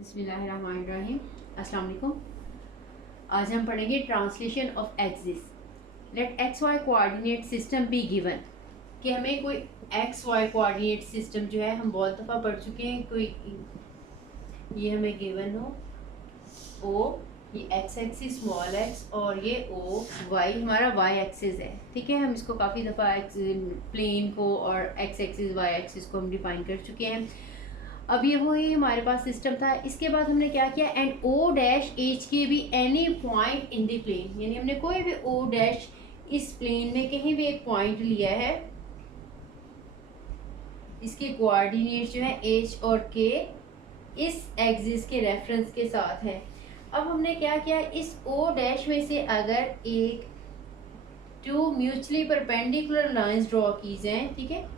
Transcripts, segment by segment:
बिस्मिल्लाहिर्रहमानिर्रहीम। अस्सलाम वालेकुम। आज हम पढ़ेंगे translation of axis. Let x y coordinate system be given. कि हमें कोई एक्स वाई कोऑर्डिनेट सिस्टम जो है हम बहुत दफ़ा पढ़ चुके हैं। कोई ये हमें गिवन हो ओ, ये एक्स एक्सिस स्मॉल एक्स और ये ओ वाई हमारा वाई एक्सिस है। ठीक है, हम इसको काफ़ी दफ़ा प्लेन को और एक्स एक्सिस वाई एक्सिस को हम डिफाइन कर चुके हैं। अब ये वही हमारे पास सिस्टम था। इसके बाद हमने क्या किया, and O dash h k भी any point in the plane, यानी हमने कोई भी ओ डैश इस प्लेन में कहीं भी एक पॉइंट लिया है, इसके कोऑर्डिनेट जो है एच और के इस एक्सिस के रेफरेंस के साथ है। अब हमने क्या किया, इस ओ डैश में से अगर एक two mutually perpendicular lines draw की जाएं, ठीक है,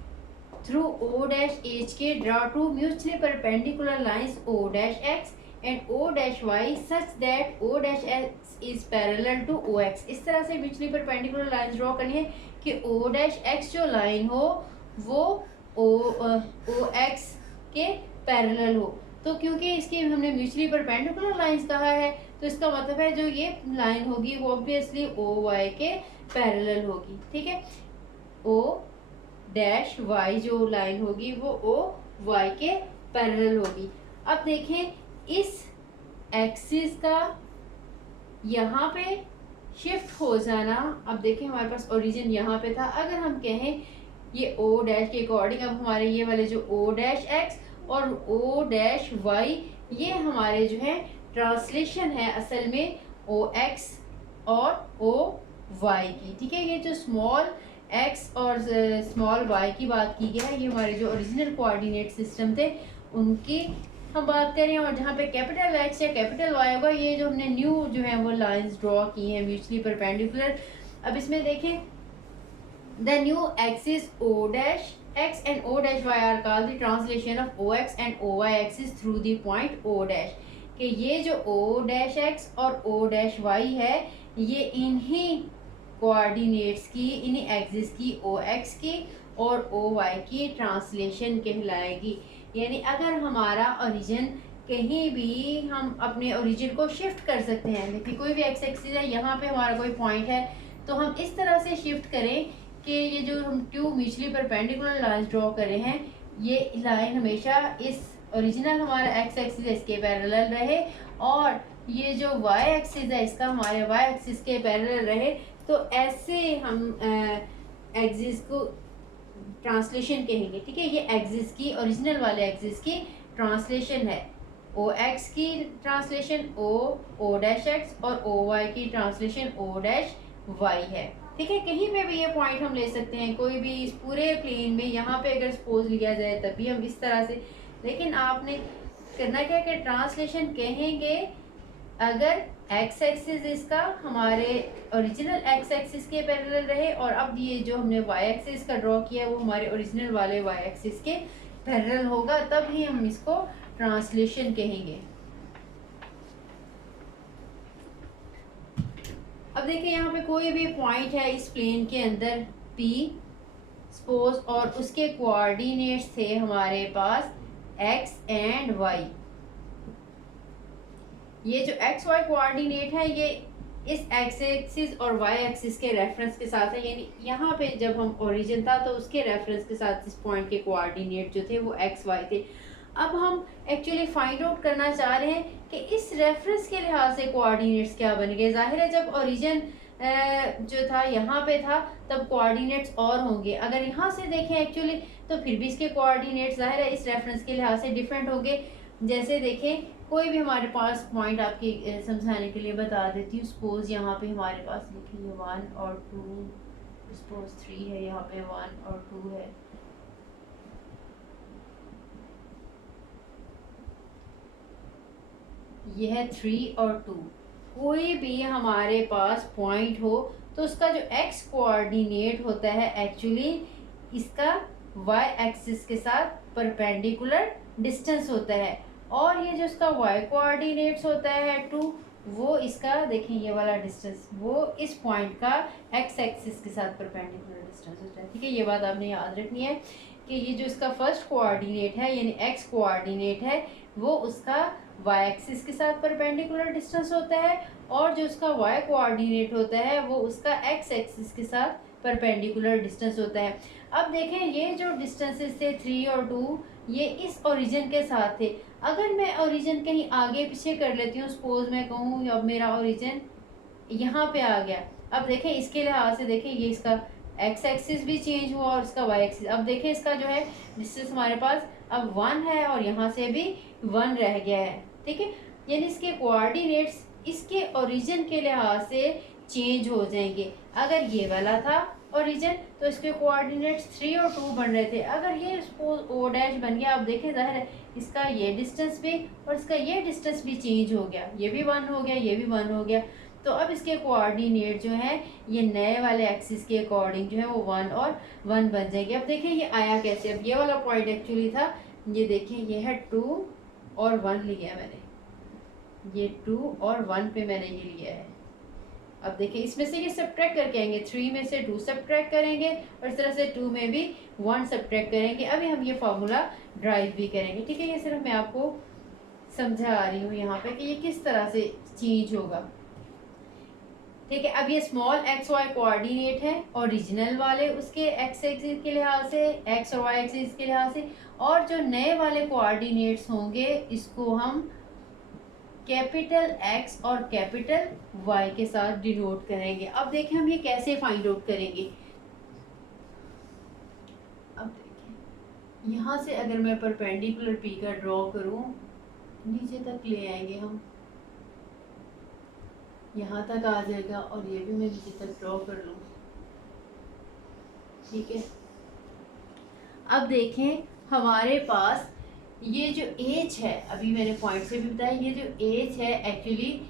through O dash HK draw two mutually perpendicular lines O dash X and O dash Y such that O dash X is parallel to OX। इस तरह से mutually perpendicular lines draw करनी है कि O dash X जो line हो वो OX के parallel हो। तो क्योंकि इसकी हमने म्यूचुअली परपेंडिकुलर लाइंस कहा है, तो इसका मतलब है जो ये लाइन होगी वो ऑब्वियसली OY के पैरेलल होगी। ठीक है, O डैश वाई जो लाइन होगी वो ओ वाई के पैरेलल होगी। अब देखें इस एक्सिस का यहाँ पे शिफ्ट हो जाना। अब देखें हमारे पास ओरिजिन यहाँ पे था, अगर हम कहें ये ओ डैश के अकॉर्डिंग अब हमारे ये वाले जो ओ डैश एक्स और ओ डैश वाई ये हमारे जो है ट्रांसलेशन है असल में ओ एक्स और ओ वाई की। ठीक है, ये जो स्मॉल एक्स और स्मॉल वाई की बात की गई है, ये हमारे जो ओरिजिनल कोऑर्डिनेट सिस्टम थे उनकी हम बात करें। और जहाँ पे कैपिटल एक्स या कैपिटल वाई होगा, ये जो हमने न्यू जो है वो लाइंस ड्रॉ की हैं म्यूचुअली परपेंडिकुलर। अब इसमें देखें the new axis O dash x and O dash y are called the translation of O x and O y axis through the point O dash. कि ये जो ओ डैश एक्स और ओ dash Y है ये इन्हीं कोऑर्डिनेट्स की, इन्हीं axis की ओ एक्स की और ओ वाई की ट्रांसलेशन कहलाएगी। यानी अगर हमारा ओरिजिन कहीं भी हम अपने ओरिजिन को शिफ्ट कर सकते हैं। देखिए कोई भी एक्स एक्सिस है, यहाँ पे हमारा कोई पॉइंट है तो हम इस तरह से शिफ्ट करें कि ये जो हम two mutually perpendicular line draw कर रहे हैं ये लाइन हमेशा इस ओरिजिनल हमारा एक्स एक्सिस है इसके पैरेलल रहे और ये जो वाई एक्सिस है इसका हमारे वाई एक्सिस के पैरेलल रहे। तो ऐसे हम एक्सिस को ट्रांसलेशन कहेंगे। ठीक है, ये एक्सिस की ओरिजिनल वाले एक्सिस की ट्रांसलेशन है। ओ एक्स की ट्रांसलेशन ओ डैश एक्स और ओ वाई की ट्रांसलेशन ओ डैश वाई है। ठीक है, कहीं पे भी ये पॉइंट हम ले सकते हैं, कोई भी इस पूरे प्लेन में यहाँ पे अगर सपोज लिया जाए तभी हम इस तरह से। लेकिन आपने करना क्या कि ट्रांसलेशन कहेंगे अगर एक्स एक्सिस इसका हमारे ओरिजिनल एक्स एक्सिस के पैरेलल रहे और अब ये जो हमने वाई एक्सिस का ड्रॉ किया वो हमारे ओरिजिनल वाले वाई एक्सिस के पैरेलल होगा, तब ही हम इसको ट्रांसलेशन कहेंगे। अब देखिए यहाँ पे कोई भी पॉइंट है इस प्लेन के अंदर P सपोज और उसके कोऑर्डिनेट्स थे हमारे पास x एंड y। ये जो एक्स वाई कोऑर्डिनेट है ये इस एक्स एक्सिस और वाई एक्सिस के रेफरेंस के साथ है। यानी यहाँ पे जब हम ओरिजिन था तो उसके रेफरेंस के साथ इस पॉइंट के कोऑर्डिनेट जो थे वो एक्स वाई थे। अब हम एक्चुअली फाइंड आउट करना चाह रहे हैं कि इस रेफरेंस के लिहाज से कोऑर्डिनेट्स क्या बन गए। जाहिर है जब ओरिजिन जो था यहाँ पे था तब कोऑर्डिनेट्स और होंगे। अगर यहाँ से देखें एक्चुअली तो फिर भी इसके कोऑर्डिनेट्स जाहिर है इस रेफरेंस के लिहाज से डिफरेंट होंगे। जैसे देखें कोई भी हमारे पास पॉइंट आपके समझाने के लिए बता देती हूँ। सपोज यहाँ पे हमारे पास लिखिए 1 और 2, सपोज 3 है, यहाँ पे 1 और 2 है। यह है 3 और 2। कोई भी हमारे पास पॉइंट हो तो उसका जो एक्स कोऑर्डिनेट होता है एक्चुअली इसका वाई एक्सिस के साथ परपेंडिकुलर डिस्टेंस होता है और ये जो इसका वाई कोऑर्डिनेट्स होता है 2 वो इसका देखें ये वाला डिस्टेंस वो इस पॉइंट का एक्स एक्सिस के साथ परपेंडिकुलर डिस्टेंस होता है। ठीक है, ये बात आपने याद रखनी है कि ये जो इसका फर्स्ट कोऑर्डिनेट है यानी एक्स कोऑर्डिनेट है वो उसका वाई एक्सिस के साथ परपेंडिकुलर डिस्टेंस होता है, और जो उसका वाई कोऑर्डिनेट होता है वो उसका एक्स एक्सिस के साथ परपेंडिकुलर डिस्टेंस होता है। अब देखें ये जो डिस्टेंसेस थे 3 और 2, ये इस ओरिजिन के साथ थे। अगर मैं ओरिजिन कहीं आगे पीछे कर लेती हूँ, सपोज मैं कहूँ अब मेरा ओरिजिन यहाँ पे आ गया, अब देखें इसके लिहाज से देखें ये इसका एक्स एक्सिस भी चेंज हुआ और इसका वाई एक्सिस। अब देखें इसका जो है डिस्टेंस हमारे पास अब 1 है और यहाँ से भी 1 रह गया है, ठीक है। यानी इसके कोऑर्डिनेट्स इसके ओरिजिन के लिहाज से चेंज हो जाएंगे। अगर ये वाला था ओरिजिन तो इसके कोऑर्डिनेट्स 3 और 2 बन रहे थे। अगर ये सपोज ओ डैश बन गया, अब देखें जाहिर है इसका ये डिस्टेंस भी और इसका ये डिस्टेंस भी चेंज हो गया, ये भी 1 हो गया, ये भी 1 हो गया। तो अब इसके कोऑर्डिनेट जो है ये नए वाले एक्सिस के अकॉर्डिंग जो है वो 1 और 1 बन जाएंगे। अब देखिए ये आया कैसे, अब ये वाला पॉइंट एक्चुअली था, ये देखिए ये है 2 और 1 लिया मैंने, ये 2 और 1 पे मैंने ये लिया है। अब देखिए इसमें से ये सब्ट्रैक्ट करके आएंगे, 3 में से 2 सब्ट्रैक्ट करेंगे और इस तरह से 2 में भी 1 सब्ट्रैक्ट करेंगे। अभी हम ये फार्मूला ड्राइव भी करेंगे, ठीक है। ये सिर्फ मैं आपको समझा रही हूँ यहाँ पे कि ये किस तरह से चेंज होगा, ठीक है। अब ये स्मॉल एक्स वाई कोऑर्डिनेट है ओरिजिनल वाले उसके एक्स एक्सिस के लिहाज से, एक्स और वाई एक्सिस के लिहाज से, और जो नए वाले कोऑर्डिनेट्स होंगे इसको हम कैपिटल एक्स और कैपिटल वाई के साथ डिनोट करेंगे। अब देखें हम ये कैसे फाइंड आउट करेंगे। अब देखिए यहाँ से अगर मैं परपेंडिकुलर पी का ड्रॉ करूँ, नीचे तक ले आएंगे हम, यहाँ तक आ जाएगा और ये भी मैं नीचे तक ड्रॉ कर लूँ, ठीक है। अब देखें हमारे पास ये जो एच है, अभी मैंने पॉइंट से भी बताया, ये जो एच है एक्चुअली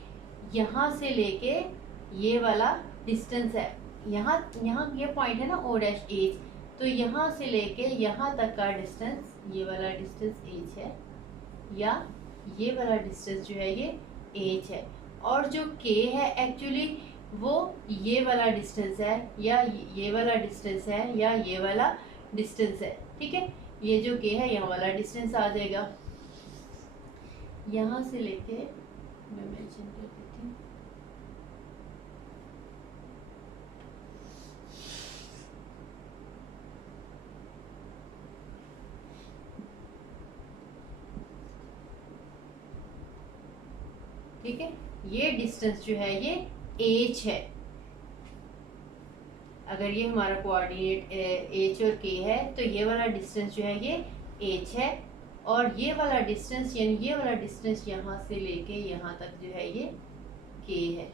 यहाँ से लेके ये वाला डिस्टेंस है, यहाँ ये पॉइंट है ना ओ डैश एच, तो यहाँ से लेके यहाँ तक का डिस्टेंस ये वाला डिस्टेंस एच है, या ये वाला डिस्टेंस जो है ये एच है, और जो के है एक्चुअली वो ये वाला डिस्टेंस है, या ये वाला डिस्टेंस है, या ये वाला डिस्टेंस है, ठीक है। ये जो के है यहाँ वाला डिस्टेंस आ जाएगा, यहाँ से लेके मैं मेंशन कर देती हूँ, ठीक है। ये डिस्टेंस जो है ये एच है। अगर ये हमारा कोऑर्डिनेट एच और के है तो ये वाला डिस्टेंस जो है ये एच है, और ये वाला डिस्टेंस यानी ये वाला डिस्टेंस यहाँ से लेके यहाँ तक जो है ये के है।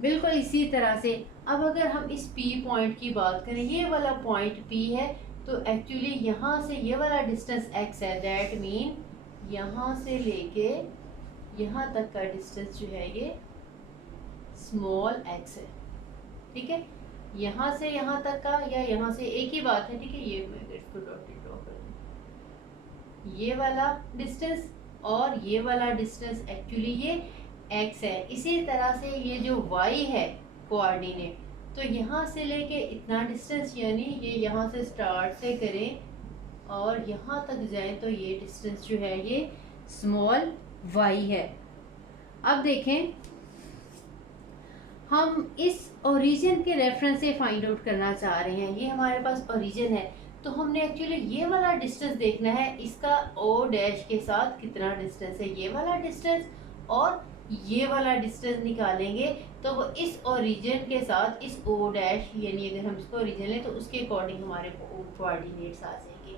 बिल्कुल इसी तरह से अब अगर हम इस P पॉइंट की बात करें, ये वाला पॉइंट P है, तो एक्चुअली यहाँ से ये वाला डिस्टेंस x है, दैट मीन यहाँ से लेके यहाँ तक का डिस्टेंस जो है ये स्मॉल x है, ठीक है। यहाँ से यहाँ तक का या यहाँ से एक ही बात है, ठीक है। ये मैं इसको डॉटेड ड्रॉ कर दूँ, ये वाला डिस्टेंस और ये वाला डिस्टेंस एक्चुअली ये x है। इसी तरह से ये जो y है कोऑर्डिनेट, तो यहाँ से लेके इतना डिस्टेंस यानी ये यहाँ से स्टार्ट से करें और यहाँ तक जाएं तो ये डिस्टेंस जो है ये स्मॉल y है। अब देखें हम इस ओरिजिन के रेफरेंस से फाइंड आउट करना चाह रहे हैं, ये हमारे पास ओरिजिन है, तो हमने एक्चुअली ये वाला डिस्टेंस देखना है, इसका ओ डैश के साथ कितना डिस्टेंस है, ये वाला डिस्टेंस और ये वाला डिस्टेंस निकालेंगे तो वो इस ओरिजिन के साथ इस ओ डैश यानी अगर हम इसको ओरिजिन लें तो उसके अकॉर्डिंग हमारे कोऑर्डिनेट्स आ जाएंगे।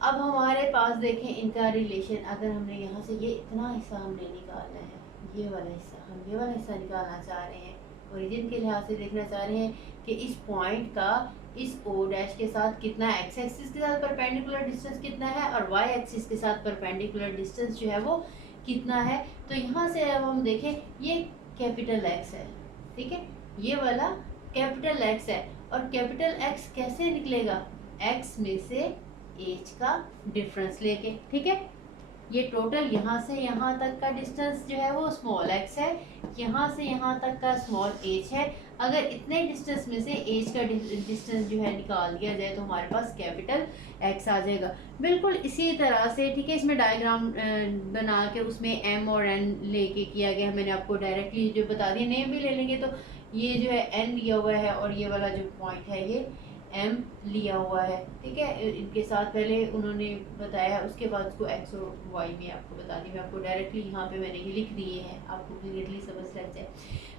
अब हमारे पास देखें इनका रिलेशन, अगर हमने यहाँ से ये इतना हिस्सा हमने निकालना है, ये वाला हिस्सा हम ये वाला हिस्सा निकालना चाह रहे हैं, ओरिजिन के लिहाज से देखना चाह रहे हैं कि इस पॉइंट का इस ओ डैश के साथ कितना एक्स एक्सिस के साथ परपेंडिकुलर डिस्टेंस कितना है और वाई एक्सिस के साथ परपेंडिकुलर डिस्टेंस जो है वो कितना है। तो यहाँ से अब हम देखें ये कैपिटल एक्स है, ठीक है, ये वाला कैपिटल एक्स है, और कैपिटल एक्स कैसे निकलेगा, एक्स में से एच का डिफरेंस लेके, ठीक है। ये टोटल यहाँ से यहाँ तक का डिस्टेंस जो है वो स्मॉल एक्स है, यहाँ से यहाँ तक का स्मॉल एच है। अगर इतने डिस्टेंस में से एच का डिस्टेंस जो है निकाल दिया जाए तो हमारे पास कैपिटल एक्स आ जाएगा। बिल्कुल इसी तरह से ठीक है, इसमें डायग्राम बना के उसमें एम और एन लेके किया गया है। मैंने आपको डायरेक्टली जो बता दिया, नेम भी ले लेंगे तो ये जो है एन लिया हुआ है और ये वाला जो पॉइंट है ये एम लिया हुआ है। ठीक है, इनके साथ पहले उन्होंने बताया है, उसके बाद उसको एक्स और वाई में आपको बता दी। मैं आपको डायरेक्टली यहाँ पे मैंने ये लिख दिए हैं, आपको क्लियरली समझ लग जाए।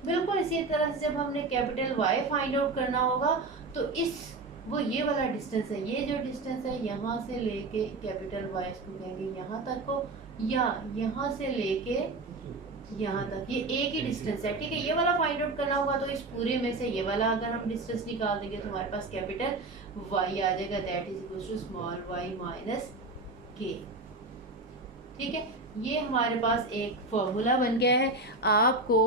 बिल्कुल इसी तरह से जब हमने कैपिटल वाई फाइंड आउट करना होगा तो इस वो ये वाला डिस्टेंस है, ये जो डिस्टेंस है यहाँ से लेके कैपिटल वाई इसको कहेंगे यहाँ तक को, या यहाँ से लेके यहाँ तक ये एक ही डिस्टेंस है। ठीक है, ये वाला फाइंड आउट करना होगा तो इस पूरे में से ये वाला अगर हम डिस्टेंस निकाल देंगे तो हमारे पास कैपिटल वाई आ जाएगा, that is equal to small y minus k. ठीक है, ये हमारे पास एक फॉर्मूला बन गया है। आपको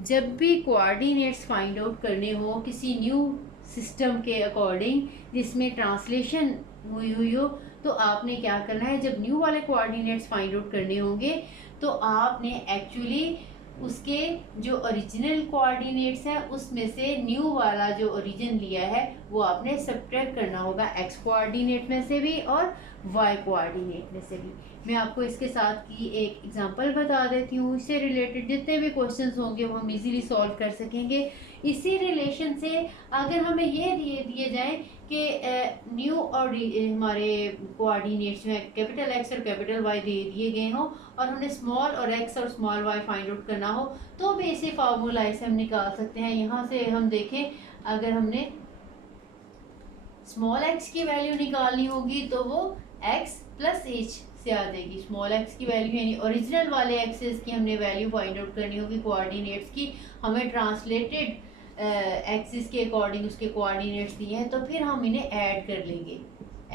जब भी कोऑर्डिनेट्स फाइंड आउट करने हो किसी न्यू सिस्टम के अकॉर्डिंग जिसमें ट्रांसलेशन हुई हो, तो आपने क्या करना है, जब न्यू वाले कोऑर्डिनेट्स फाइंड आउट करने होंगे तो आपने एक्चुअली उसके जो ओरिजिनल कोऑर्डिनेट्स हैं उसमें से न्यू वाला जो ओरिजिन लिया है वो आपने सब्ट्रैक्ट करना होगा, एक्स कोऑर्डिनेट में से भी और वाई कोऑर्डिनेट में से भी। मैं आपको इसके साथ की एक एग्जांपल बता देती हूँ, इससे रिलेटेड जितने भी क्वेश्चंस होंगे वो हम इजीली सॉल्व कर सकेंगे। इसी रिलेशन से अगर हमें ये दिए जाए कि न्यू और हमारे कोऑर्डिनेट्स में कैपिटल एक्स और कैपिटल वाई दे दिए गए हों और हमने स्मॉल और एक्स और स्मॉल वाई फाइंड आउट करना हो तो भी इसी फार्मूला से हम निकाल सकते हैं। यहाँ से हम देखें, अगर हमने स्मॉल एक्स की वैल्यू निकालनी होगी तो वो एक्स प्लस एच से आ जाएगी। स्मॉल एक्स की वैल्यू यानी ओरिजिनल वाले एक्सेस की हमने वैल्यू फाइंड आउट करनी होगी कोऑर्डिनेट्स की, हमें ट्रांसलेटेड एक्सिस के अकॉर्डिंग उसके कोऑर्डिनेट्स दिए हैं तो फिर हम इन्हें ऐड कर लेंगे,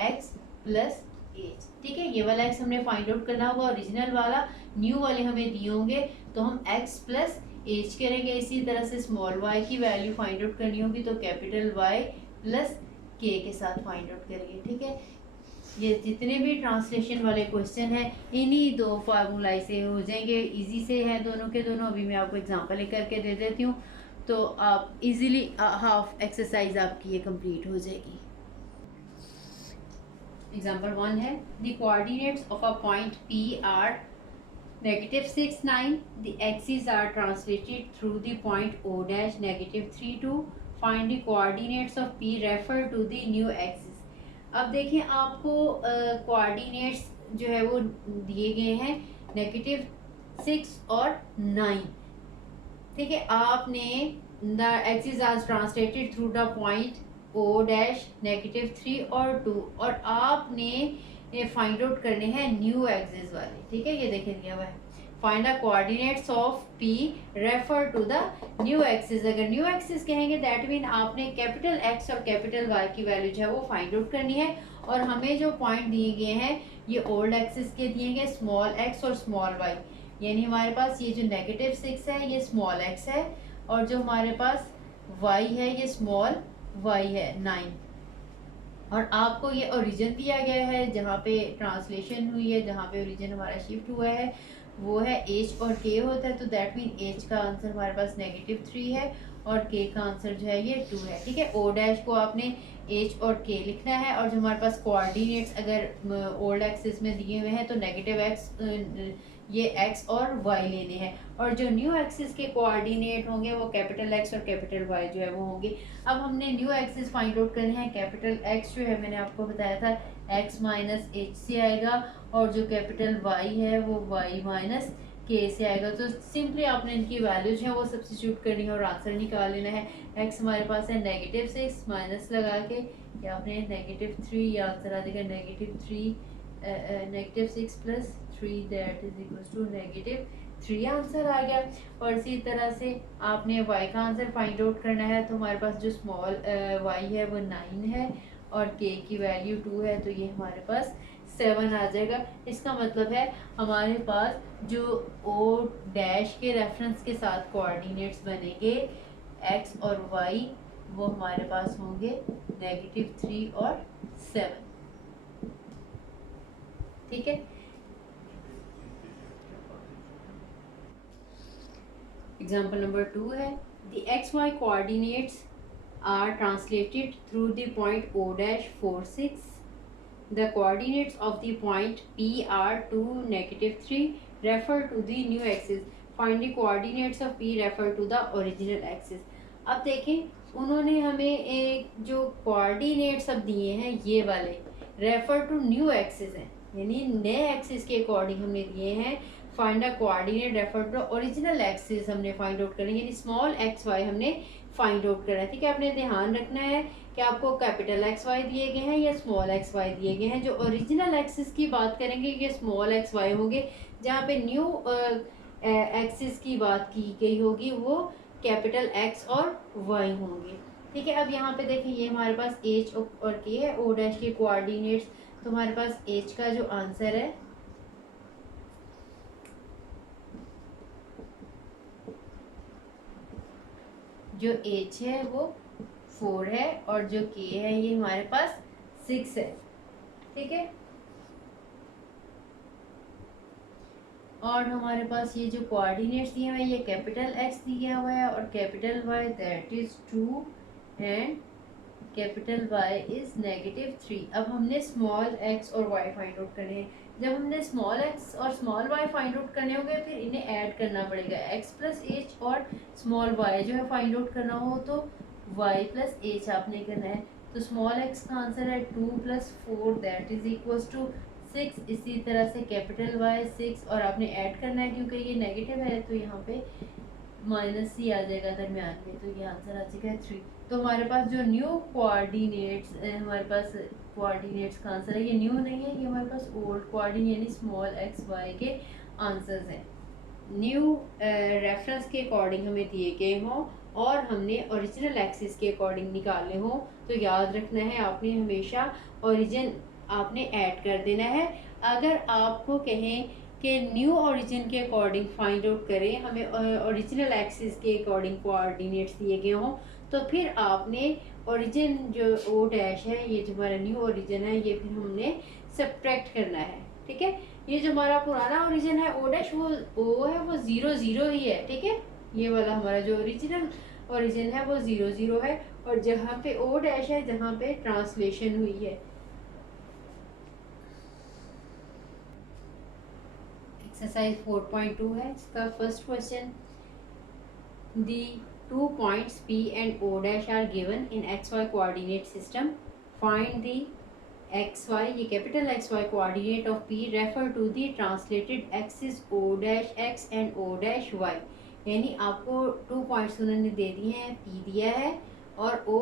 एक्स प्लस एच। ठीक है, ये वाला एक्स हमने फाइंड आउट करना होगा, ओरिजिनल वाला, न्यू वाले हमें दिए होंगे तो हम एक्स प्लस एच करेंगे। इसी तरह से स्मॉल वाई की वैल्यू फाइंड आउट करनी होगी तो कैपिटल वाई प्लस के साथ फाइंड आउट करेंगे। ठीक है, ये जितने भी ट्रांसलेशन वाले क्वेश्चन हैं इन्हीं दो फार्मूला से हो जाएंगे, इजी से हैं दोनों के दोनों। अभी मैं आपको एग्जांपल एक करके दे देती हूँ तो आप इजीली हाफ एक्सरसाइज आपकी ये कंप्लीट हो जाएगी। एग्जांपल 1 है, the coordinates of a point P are -6 9, the axes are translated through the point O dash -3 2, find the coordinates of P, refer to the new axis। अब देखिए आपको coordinates जो है वो दिए गए हैं -6 और 9। ठीक है, आपने the axis are translated through the point O dash -3 और 2 और आपने फाइंड आउट करने हैं न्यू एक्सिस वाले। ठीक है, ये देखें दिया हुआ है, find the coordinates of P, refer to the new axis. अगर न्यू एक्सिस कहेंगे दैट मीन आपने कैपिटल X और कैपिटल Y की वैल्यू जो है वो फाइंड आउट करनी है। और हमें जो पॉइंट दिए गए हैं ये ओल्ड एक्सिस के दिए गए, स्मॉल x और स्मॉल y, यानी हमारे पास ये जो -6 है ये स्मॉल x है और जो हमारे पास y है ये स्मॉल y है 9। और आपको ये ओरिजिन दिया गया है जहाँ पे ट्रांसलेशन हुई है, जहाँ पे ओरिजिन हमारा शिफ्ट हुआ है वो है h और k होता है, तो दैट मीन h का आंसर हमारे पास -3 है और k का आंसर जो है ये 2 है। ठीक है, o डैश को आपने h और k लिखना है और जो हमारे पास कोऑर्डिनेट्स अगर ओल्ड एक्सिस में दिए हुए हैं तो -x ये x और y लेने हैं और जो न्यू एक्सिस के कोऑर्डिनेट होंगे वो कैपिटल X और कैपिटल Y जो है वो होंगे। अब हमने न्यू एक्सिस फाइंड आउट करने हैं, कैपिटल X जो है मैंने आपको बताया था x माइनस एच से आएगा और जो कैपिटल Y है वो y माइनस के से आएगा। तो सिंपली आपने इनकी वैल्यूज हैं वो सब्स्टिट्यूट करनी है और आंसर निकाल लेना है। x हमारे पास है -6 माइनस लगा के या आपने -3, ये आंसर आ जाएगा -6 plus 3 that is equals to -3 answer आ गया। और इसी तरह से आपने y का आंसर फाइंड आउट करना है तो हमारे पास जो स्मॉल y है वो 9 है और k की वैल्यू 2 है तो ये हमारे पास 7 आ जाएगा। इसका मतलब है हमारे पास जो O डैश के रेफरेंस के साथ कोऑर्डिनेट्स बनेंगे x और y वो हमारे पास होंगे -3 और 7। ठीक है, एग्जाम्पल नंबर 2 है, the x Y coordinates are translated through the point O dash 4 6. The coordinates of the point P are 2 negative 3 refer to the new axis. Find the coordinates of P refer to the original axis. अब देखें उन्होंने हमें एक जो coordinates अब दिए हैं ये वाले रेफर टू न्यू एक्सिस हैं, यानी नए एक्सिस के अकॉर्डिंग हमने दिए हैं। Find a coordinate refer to original axis हमने फाइंड आउट करेंगे, यानी स्मॉल एक्स वाई हमने फाइंड आउट करना है। ठीक है, आपने ध्यान रखना है कि आपको कैपिटल एक्स वाई दिए गए हैं या स्मॉल एक्स वाई दिए गए हैं। जो ओरिजिनल एक्सिस की बात करेंगे ये स्मॉल एक्स वाई होंगे, जहाँ पे न्यू एक्सिस की बात की गई होगी वो कैपिटल एक्स और वाई होंगे। ठीक है, अब यहाँ पे देखें ये हमारे पास एच और के है, ओ डैश के कोऑर्डिनेट्स। तो हमारे पास एच का जो आंसर है जो एच है वो 4 है और जो के है ये हमारे पास 6 है। ठीक है, और हमारे पास ये जो कोऑर्डिनेट्स दिए हुए हैं ये कैपिटल एक्स दिया हुआ है और capital y that is 2 and capital y is negative 3। अब हमने स्मॉल एक्स और वाई फाइंड आउट करने हैं। जब हमने स्मॉल एक्स और स्मॉल वाई फाइंड आउट करने होंगे फिर इन्हें ऐड करना पड़ेगा। एक्स प्लस एच और स्मॉल वाई जो है फाइंड आउट करना हो तो वाई प्लस एच आपने करना है। तो स्मॉल एक्स का आंसर है 2 + 4 दैट इज इक्वल टू 6। इसी तरह से कैपिटल वाई 6 और आपने ऐड करना है क्योंकि ये नेगेटिव है तो यहाँ पे माइनस ही आ जाएगा दरमियान में, तो ये आंसर आ जाएगा 3। तो हमारे पास जो न्यू कोऑर्डिनेट्स हमारे पास कोऑर्डिनेट्स का आंसर है ये न्यू नहीं है, ये हमारे पास ओल्ड कोऑर्डिनेट यानी स्मॉल एक्स वाई के आंसर्स हैं। न्यू रेफरेंस के अकॉर्डिंग हमें दिए गए हों और हमने ओरिजिनल एक्सिस के अकॉर्डिंग निकालने हो तो याद रखना है आपने हमेशा ओरिजिन आपने ऐड कर देना है। अगर आपको कहें कि न्यू ओरिजिन के अकॉर्डिंग फाइंड आउट करें, हमें ओरिजिनल एक्सिस के अकॉर्डिंग कोऑर्डिनेट्स दिए गए हों तो फिर आपने ओरिजिन जो ओ डैश है ये जो हमारा न्यू ओरिजिन है ये फिर हमने सब्ट्रैक्ट करना है। ठीक है, ये जो हमारा पुराना ओरिजिन है ओ डैश वो ओ है वो 0 0 ही है। ठीक है, ये वाला हमारा जो ओरिजिनल ओरिजिन है वो 0 0 है और जहाँ पे ओ डैश है जहाँ पे ट्रांसलेशन हुई है। एक्सरसाइज 4.2 है, इसका first question, the 2 points P and O dash are given in XY coordinate system. Find the XY, ये capital XY coordinate of P refer to the translated axis O dash X and O dash Y। यानी आपको 2 points उन्होंने दे दिए हैं, P दिया है और O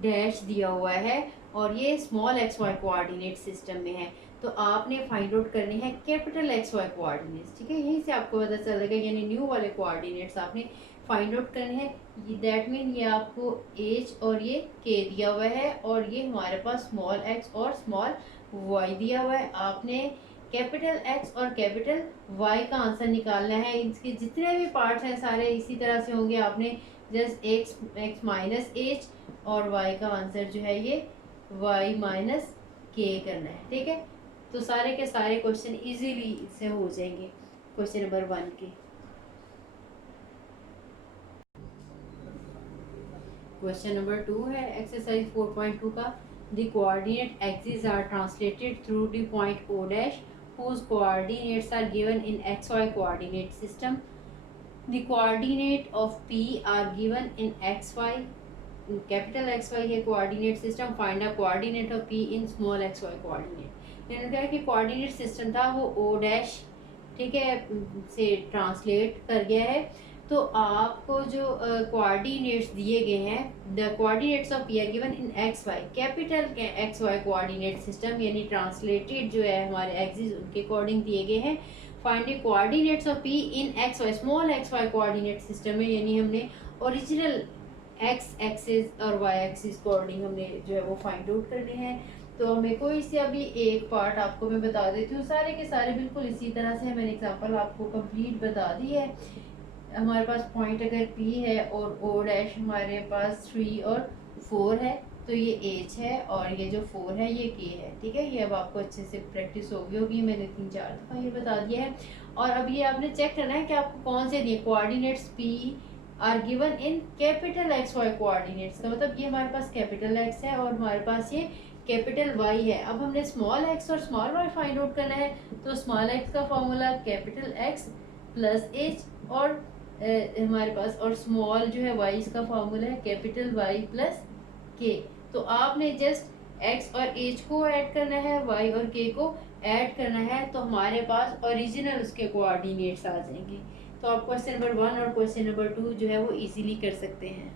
dash दिया हुआ है और ये small x y coordinate system में है। तो आपने फाइंड आउट करने हैं कैपिटल एक्स वाई कोऑर्डिनेट्स। ठीक है, यहीं से आपको पता चलेगा, यानी न्यू वाले कोऑर्डिनेट्स आपने फाइंड आउट करने हैं। दैट मीन ये आपको एच और ये के दिया हुआ है और ये हमारे पास स्मॉल एक्स और स्मॉल वाई दिया हुआ है। आपने कैपिटल एक्स और कैपिटल वाई का आंसर निकालना है। इसके जितने भी पार्ट्स हैं सारे इसी तरह से होंगे। आपने जस्ट एक्स माइनस एच और वाई का आंसर जो है ये वाई माइनस के करना है। ठीक है, तो सारे के सारे क्वेश्चन इजीली से हो जाएंगे। क्वेश्चन नंबर 1 के क्वेश्चन नंबर 2 है एक्सरसाइज 4.2 का, the coordinate axis are translated through the point O dash whose coordinates are given in XY coordinate system. The coordinate of P are given in XY capital XY के coordinate system. Find a coordinate of P in small XY coordinate. मैंने कहा कि coordinate system था वो O dash ठीक है से translate कर गया है। तो आपको जो कोऑर्डिनेट्स दिए गए हैं, the coordinates of P are given in x y capital x y coordinate system यानी ट्रांसलेटेड जो है हमारे एक्सिस उनके अकॉर्डिंग दिए गए हैं। Find the coordinates of P in x y small x y coordinate system में, यानी हमने ओरिजिनल एक्स एक्सिस और वाई एक्सिस अकॉर्डिंग हमने जो है वो फाइंड आउट करने हैं। तो हमें कोई से अभी एक पार्ट आपको मैं बता देती हूँ, सारे के सारे बिल्कुल इसी तरह से मैंने एग्जांपल आपको कंप्लीट बता दी है। हमारे पास पॉइंट अगर P है और O डैश हमारे पास 3 और 4 है, तो ये एच है और ये जो 4 है ये के है। ठीक है, ये अब आपको अच्छे से प्रैक्टिस हो गई होगी, मैंने 3-4 दफ़ा ये बता दिया है। और अब ये आपने चेक करना है कि आपको कौन से दिए coordinates P are given in capital x Y coordinates का मतलब ये हमारे पास कैपिटल एक्स है और हमारे पास ये कैपिटल वाई है। अब हमने स्मॉल एक्स और स्मॉल वाई फाइंड आउट करना है, तो स्मॉल एक्स का formula capital x plus h और हमारे पास और स्मॉल जो है वाई का फॉर्मूला है कैपिटल वाई प्लस के। तो आपने जस्ट एक्स और एच को ऐड करना है, वाई और के को ऐड करना है, तो हमारे पास ओरिजिनल उसके कोऑर्डिनेट्स आ जाएंगे। तो आप क्वेश्चन नंबर 1 और क्वेश्चन नंबर 2 जो है वो इजीली कर सकते हैं।